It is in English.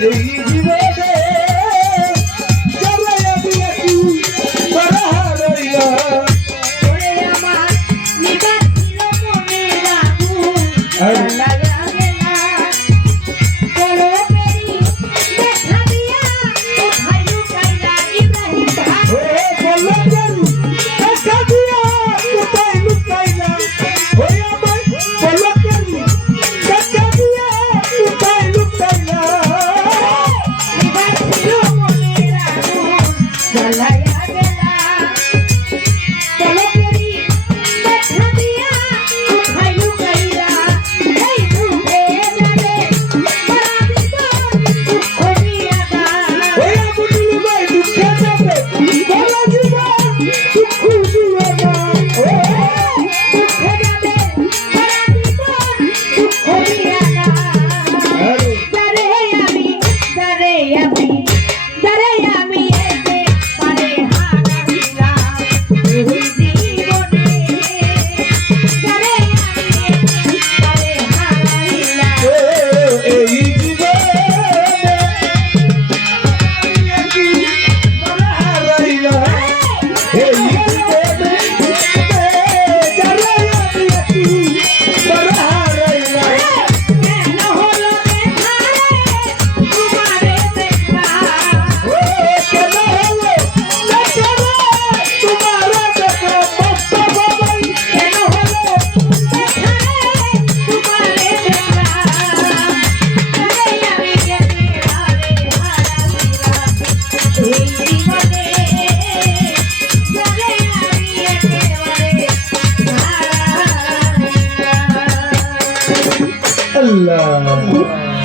Deus me. Salaya Hola.